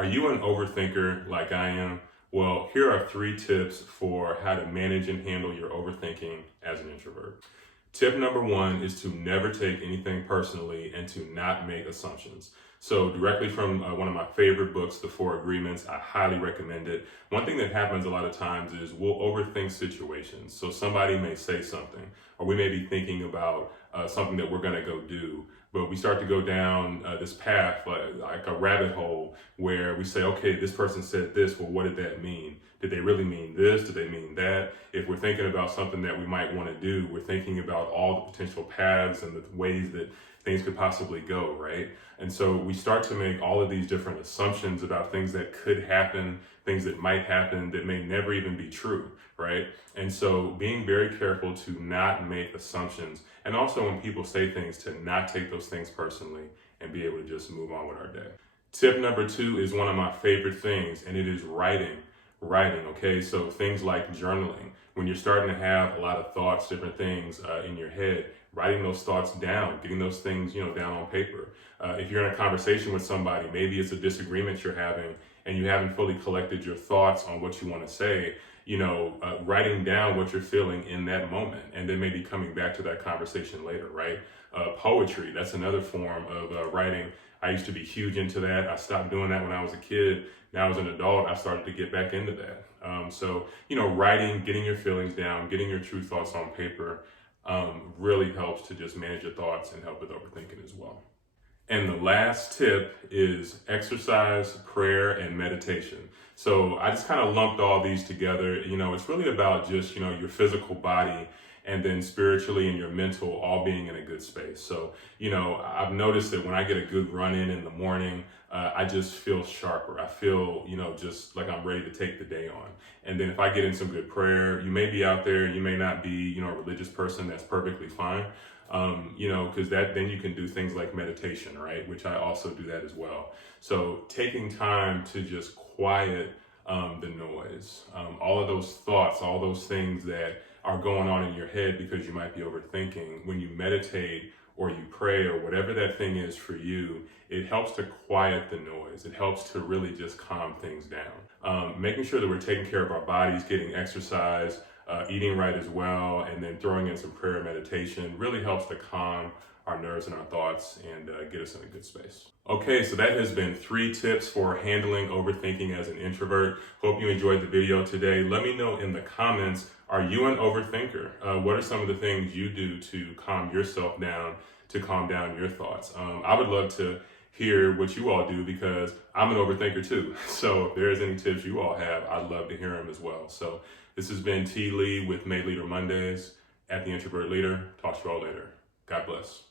Are you an overthinker like I am? Well, here are 3 tips for how to manage and handle your overthinking as an introvert. Tip number 1 is to never take anything personally and to not make assumptions. So, directly from one of my favorite books, The Four Agreements, I highly recommend it. One thing that happens a lot of times is we'll overthink situations. So, somebody may say something, or we may be thinking about something that we're going to go do, but we start to go down this path like a rabbit hole where we say, okay, this person said this, well, what did that mean? Did they really mean this? Did they mean that? If we're thinking about something that we might want to do, we're thinking about all the potential paths and the ways that things could possibly go, right? And so we start to make all of these different assumptions about things that could happen, things that might happen that may never even be true, right? And so being very careful to not make assumptions, and also when people say things, to not take those things personally and be able to just move on with our day. Tip number 2 is one of my favorite things, and it is writing. Okay? So things like journaling. When you're starting to have a lot of thoughts, different things in your head, writing those thoughts down, getting those things, down on paper. If you're in a conversation with somebody, maybe it's a disagreement you're having and you haven't fully collected your thoughts on what you want to say, writing down what you're feeling in that moment, and then maybe coming back to that conversation later, right? Poetry, that's another form of writing. I used to be huge into that. I stopped doing that when I was a kid. Now as an adult, I started to get back into that. So, writing, getting your feelings down, getting your true thoughts on paper really helps to just manage your thoughts and help with overthinking as well. And the last tip is exercise, prayer, and meditation. So I just kind of lumped all these together. It's really about just, your physical body and then spiritually and your mental all being in a good space. So, I've noticed that when I get a good run in the morning, I just feel sharper. I feel, just like I'm ready to take the day on. And then if I get in some good prayer, you may be out there, you may not be, a religious person, that's perfectly fine. Because then you can do things like meditation, right? Which I also do that as well. So taking time to just quiet the noise, all of those thoughts, all those things that are going on in your head because you might be overthinking. When you meditate or you pray or whatever that thing is for you, it helps to quiet the noise. It helps to really just calm things down. Making sure that we're taking care of our bodies, getting exercise, eating right as well, and then throwing in some prayer and meditation really helps to calm our nerves and our thoughts and get us in a good space. Okay, so that has been 3 tips for handling overthinking as an introvert. Hope you enjoyed the video today. Let me know in the comments, are you an overthinker? What are some of the things you do to calm yourself down, to calm down your thoughts? I would love to hear what you all do because I'm an overthinker too. So if there's any tips you all have, I'd love to hear them as well. So this has been T. Lee with Made Leader Mondays at the Introvert Leader. Talk to you all later. God bless.